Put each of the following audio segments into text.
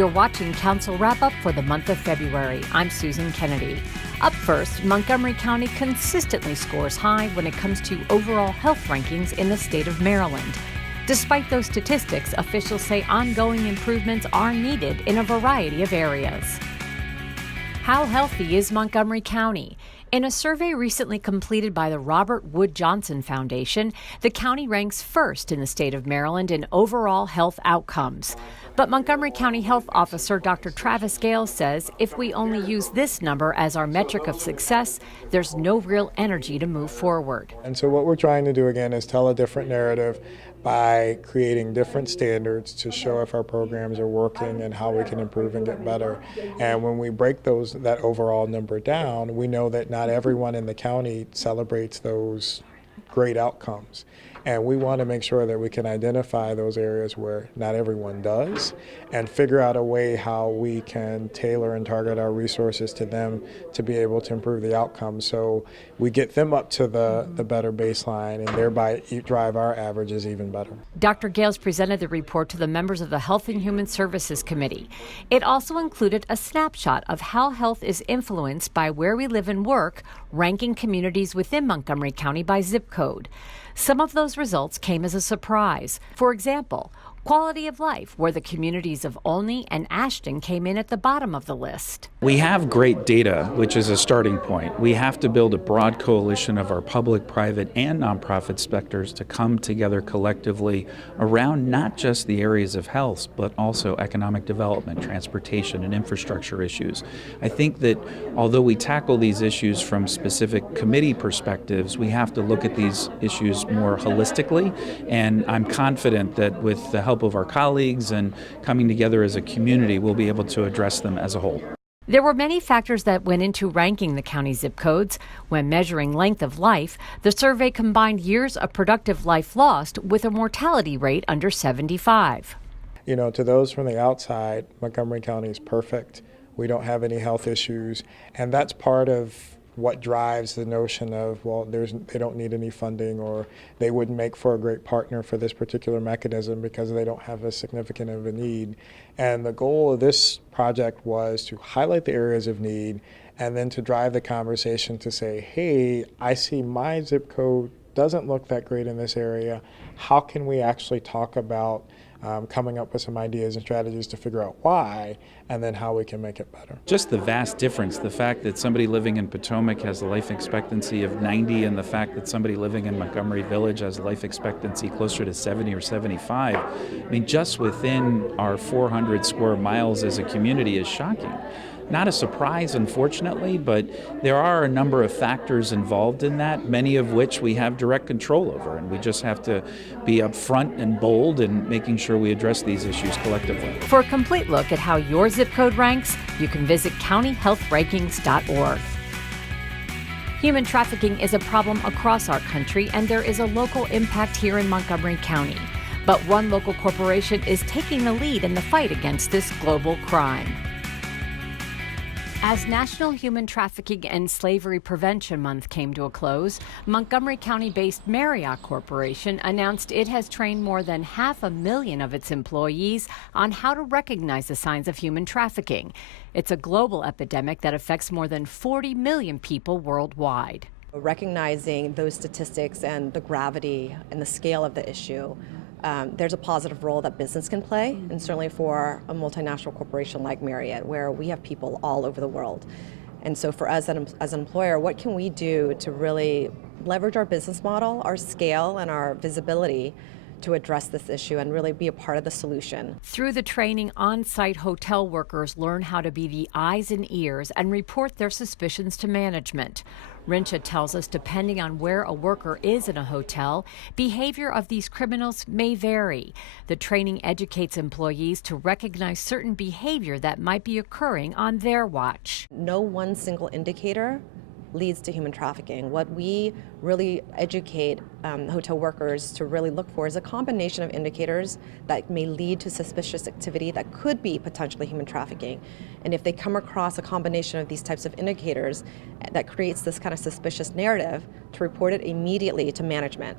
You're watching Council Wrap-Up for the month of February. I'm Susan Kennedy. Up first, Montgomery County consistently scores high when it comes to overall health rankings in the state of Maryland. Despite those statistics, officials say ongoing improvements are needed in a variety of areas. How healthy is Montgomery County? In a survey recently completed by the Robert Wood Johnson Foundation, the county ranks first in the state of Maryland in overall health outcomes. But Montgomery County Health Officer Dr. Travis Gale says if we only use this number as our metric of success, there's no real energy to move forward. And so what we're trying to do again is tell a different narrative by creating different standards to show if our programs are working and how we can improve and get better. And when we break that overall number down, we know that not everyone in the county celebrates those great outcomes. And we want to make sure that we can identify those areas where not everyone does and figure out a way how we can tailor and target our resources to them to be able to improve the outcomes so we get them up to the better baseline and thereby drive our averages even better. Dr. Gales presented the report to the members of the Health and Human Services Committee. It also included a snapshot of how health is influenced by where we live and work, ranking communities within Montgomery County by zip code. Some of those results came as a surprise. For example, quality of life, where the communities of Olney and Ashton came in at the bottom of the list. We have great data, which is a starting point. We have to build a broad coalition of our public, private, and nonprofit sectors to come together collectively around not just the areas of health, but also economic development, transportation, and infrastructure issues. I think that although we tackle these issues from specific committee perspectives, we have to look at these issues more holistically, and I'm confident that with the help of our colleagues and coming together as a community, we'll be able to address them as a whole. There were many factors that went into ranking the county zip codes. When measuring length of life, the survey combined years of productive life lost with a mortality rate under 75. You know, to those from the outside, Montgomery County is perfect. We don't have any health issues, and that's part of what drives the notion of, well, they don't need any funding, or they wouldn't make for a great partner for this particular mechanism because they don't have as significant of a need. And the goal of this project was to highlight the areas of need and then to drive the conversation to say, hey, I see my zip code doesn't look that great in this area. How can we actually talk about coming up with some ideas and strategies to figure out why and then how we can make it better. Just the vast difference, the fact that somebody living in Potomac has a life expectancy of 90 and the fact that somebody living in Montgomery Village has a life expectancy closer to 70 or 75, I mean, just within our 400 square miles as a community is shocking. Not a surprise, unfortunately, but there are a number of factors involved in that, many of which we have direct control over, and we just have to be upfront and bold in making sure we address these issues collectively. For a complete look at how your zip code ranks, you can visit countyhealthrankings.org. Human trafficking is a problem across our country, and there is a local impact here in Montgomery County. But one local corporation is taking the lead in the fight against this global crime. As National Human Trafficking and Slavery Prevention Month came to a close, Montgomery County-based Marriott Corporation announced it has trained more than 500,000 of its employees on how to recognize the signs of human trafficking. It's a global epidemic that affects more than 40 million people worldwide. Recognizing those statistics and the gravity and the scale of the issue, there's a positive role that business can play, and certainly for a multinational corporation like Marriott, where we have people all over the world. And so for us as an employer, what can we do to really leverage our business model, our scale, and our visibility to address this issue and really be a part of the solution? Through the training, on-site hotel workers learn how to be the eyes and ears and report their suspicions to management. Rincha tells us depending on where a worker is in a hotel, behavior of these criminals may vary. The training educates employees to recognize certain behavior that might be occurring on their watch. No one single indicator leads to human trafficking. What we really educate hotel workers to really look for is a combination of indicators that may lead to suspicious activity that could be potentially human trafficking. And if they come across a combination of these types of indicators that creates this kind of suspicious narrative, to report it immediately to management.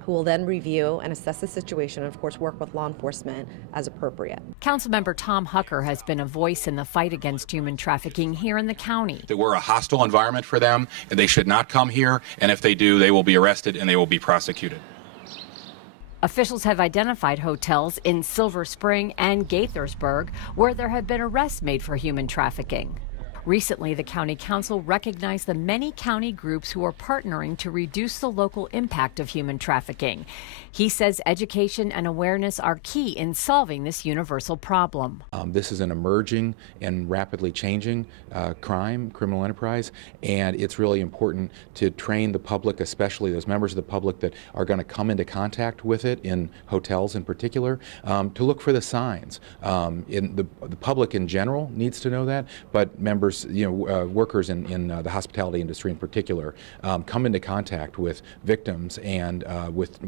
who will then review and assess the situation and, of course, work with law enforcement as appropriate. Councilmember Tom Hucker has been a voice in the fight against human trafficking here in the county. That we're a hostile environment for them, and they should not come here, and if they do, they will be arrested and they will be prosecuted. Officials have identified hotels in Silver Spring and Gaithersburg where there have been arrests made for human trafficking. Recently, the County Council recognized the many county groups who are partnering to reduce the local impact of human trafficking. He says education and awareness are key in solving this universal problem. This is an emerging and rapidly changing criminal enterprise, and it's really important to train the public, especially those members of the public that are going to come into contact with it in hotels in particular, to look for the signs. The public in general needs to know that, but members, workers in the hospitality industry in particular, come into contact with victims and with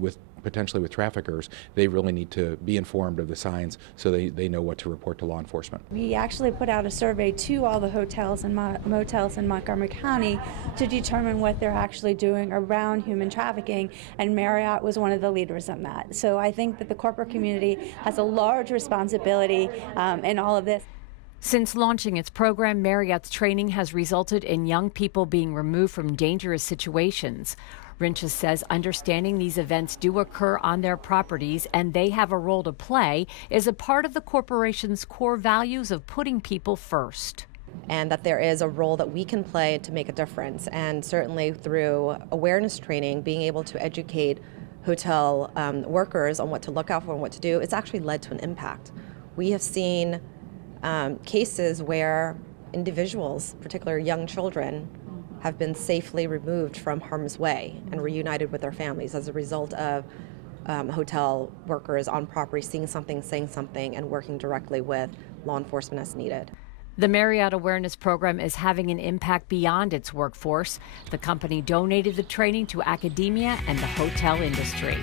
potentially with traffickers. They really need to be informed of the signs so they know what to report to law enforcement. We actually put out a survey to all the hotels and motels in Montgomery County to determine what they're actually doing around human trafficking, and Marriott was one of the leaders in that. So I think that the corporate community has a large responsibility in all of this. Since launching its program, Marriott's training has resulted in young people being removed from dangerous situations. Rinches says understanding these events do occur on their properties and they have a role to play is a part of the corporation's core values of putting people first. And that there is a role that we can play to make a difference. And certainly through awareness training, being able to educate hotel workers on what to look out for and what to do, it's actually led to an impact. We have seen cases where individuals, particularly young children, have been safely removed from harm's way and reunited with their families as a result of hotel workers on property seeing something, saying something, and working directly with law enforcement as needed. The Marriott Awareness Program is having an impact beyond its workforce. The company donated the training to academia and the hotel industry.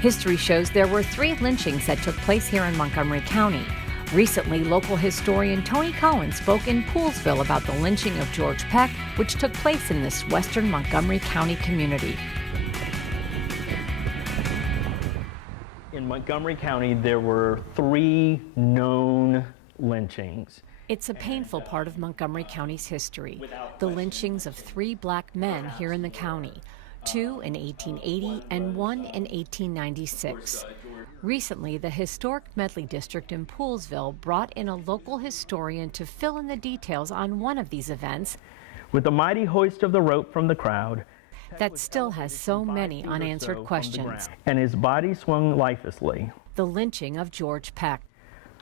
History shows there were 3 lynchings that took place here in Montgomery County. Recently, local historian Tony Cohen spoke in Poolsville about the lynching of George Peck, which took place in this western Montgomery County community. In Montgomery County, there were 3 known lynchings. It's a painful part of Montgomery County's history, the lynchings of 3 black men here in the county, 2 in 1880 and 1 in 1896. Recently, the historic Medley District in Poolsville brought in a local historian to fill in the details on one of these events. With the mighty hoist of the rope from the crowd, that still has so many unanswered questions. And his body swung lifelessly. The lynching of George Peck.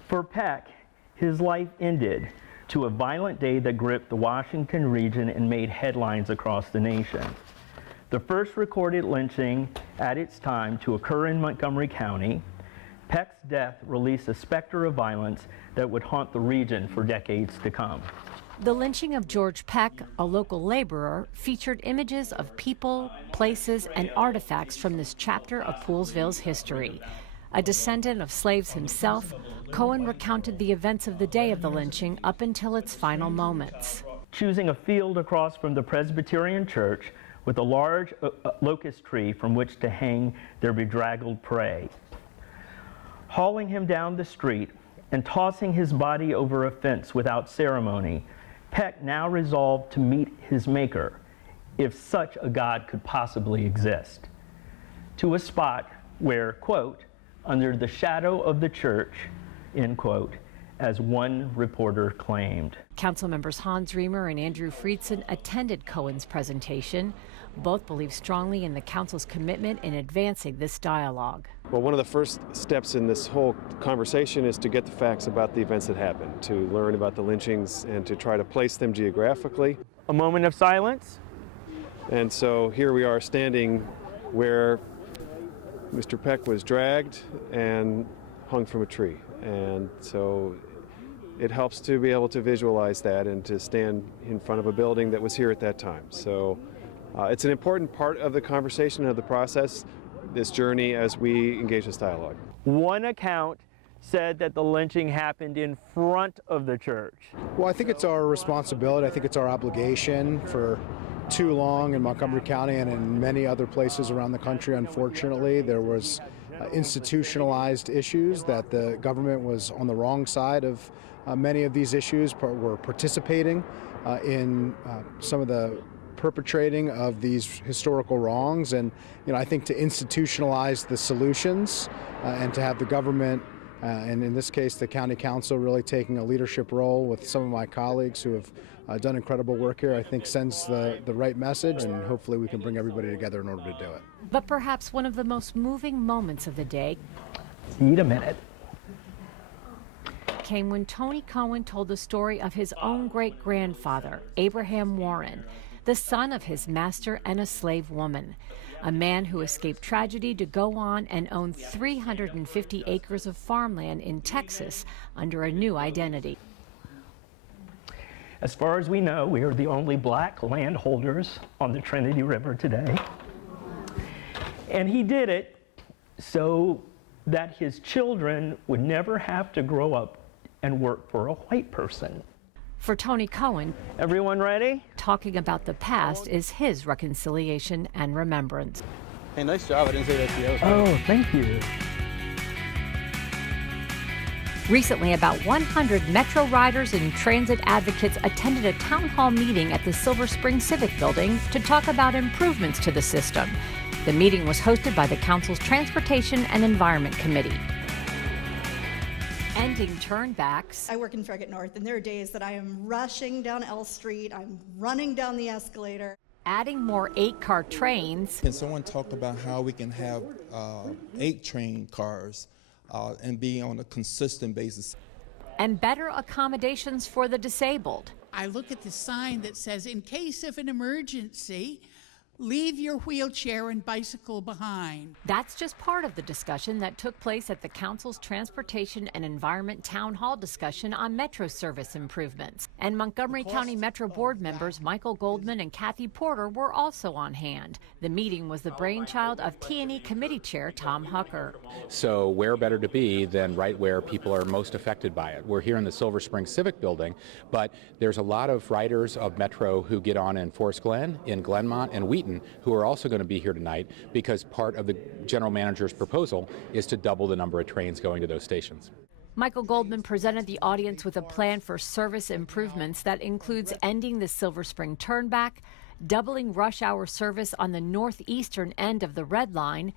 For Peck, his life ended to a violent day that gripped the Washington region and made headlines across the nation. The first recorded lynching at its time to occur in Montgomery County, Peck's death released a specter of violence that would haunt the region for decades to come. The lynching of George Peck, a local laborer, featured images of people, places, and artifacts from this chapter of Poolsville's history. A descendant of slaves himself, Cohen recounted the events of the day of the lynching up until its final moments. Choosing a field across from the Presbyterian Church with a large locust tree from which to hang their bedraggled prey. Hauling him down the street and tossing his body over a fence without ceremony, Peck now resolved to meet his maker, if such a God could possibly exist, to a spot where, quote, under the shadow of the church, end quote, as one reporter claimed. Council members Hans Riemer and Andrew Friedson attended Cohen's presentation. Both believe strongly in the council's commitment in advancing this dialogue. Well, one of the first steps in this whole conversation is to get the facts about the events that happened, to learn about the lynchings and to try to place them geographically. A moment of silence. And so here we are standing where Mr. Peck was dragged and hung from a tree. And so it helps to be able to visualize that and to stand in front of a building that was here at that time. So it's an important part of the conversation, of the process, this journey as we engage this dialogue. One account said that the lynching happened in front of the church. Well, I think it's our responsibility. I think it's our obligation for too long in Montgomery County and in many other places around the country, unfortunately, there was institutionalized issues that the government was on the wrong side of many of these issues, were participating in some of the perpetrating of these historical wrongs. And I think to institutionalize the solutions and to have the government and in this case the county council really taking a leadership role with some of my colleagues who have done incredible work here, I think sends the right message, and hopefully we can bring everybody together in order to do it. But perhaps one of the most moving moments of the day Need a minute. came when Tony Cohen told the story of his own great-grandfather, Abraham Warren, the son of his master and a slave woman, a man who escaped tragedy to go on and own 350 acres of farmland in Texas under a new identity. As far as we know, we are the only black landholders on the Trinity River today. And he did it so that his children would never have to grow up and work for a white person. For Tony Cohen, Everyone ready? talking about the past is his reconciliation and remembrance. Hey, nice job. I didn't say that to you. Oh, thank you. Recently, about 100 Metro riders and transit advocates attended a town hall meeting at the Silver Spring Civic Building to talk about improvements to the system. The meeting was hosted by the Council's Transportation and Environment Committee. Ending turnbacks. I work in Farragut North, and there are days that I am rushing down L Street, I'm running down the escalator. Adding more 8-car trains. And someone talked about how we can have 8 train cars and be on a consistent basis. And better accommodations for the disabled. I look at the sign that says, in case of an emergency, leave your wheelchair and bicycle behind. That's just part of the discussion that took place at the Council's Transportation and Environment Town Hall discussion on Metro service improvements. And Montgomery County Metro Board members Michael Goldman and Kathy Porter were also on hand. The meeting was the brainchild of T&E Committee Chair Tom Hucker. So where better to be than right where people are most affected by it? We're here in the Silver Spring Civic Building, but there's a lot of riders of Metro who get on in Forest Glen, in Glenmont, and Wheaton who are also going to be here tonight because part of the general manager's proposal is to double the number of trains going to those stations. Michael Goldman presented the audience with a plan for service improvements that includes ending the Silver Spring turnback, doubling rush hour service on the northeastern end of the Red Line,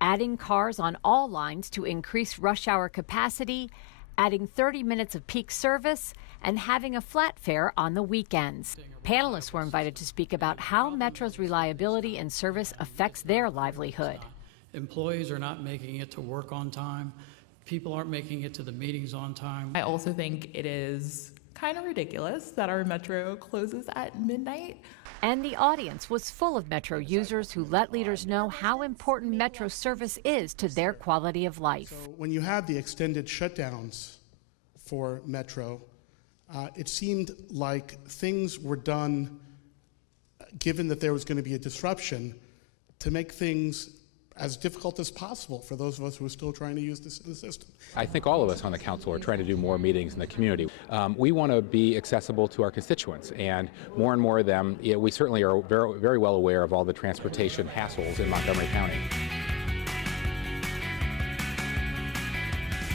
adding cars on all lines to increase rush hour capacity, adding 30 minutes of peak service, and having a flat fare on the weekends. Panelists were invited to speak about how Metro's reliability and service affects their livelihood. Employees are not making it to work on time. People aren't making it to the meetings on time. I also think it is kind of ridiculous that our Metro closes at midnight. And the audience was full of Metro users who let leaders know how important Metro service is to their quality of life. So when you had the extended shutdowns for Metro, it seemed like things were done, given that there was going to be a disruption, to make things as difficult as possible for those of us who are still trying to use the system. I think all of us on the council are trying to do more meetings in the community. We want to be accessible to our constituents, and more of them, we certainly are very, very well aware of all the transportation hassles in Montgomery County.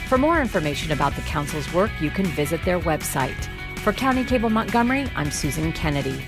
For more information about the council's work, you can visit their website. For County Cable Montgomery, I'm Susan Kennedy.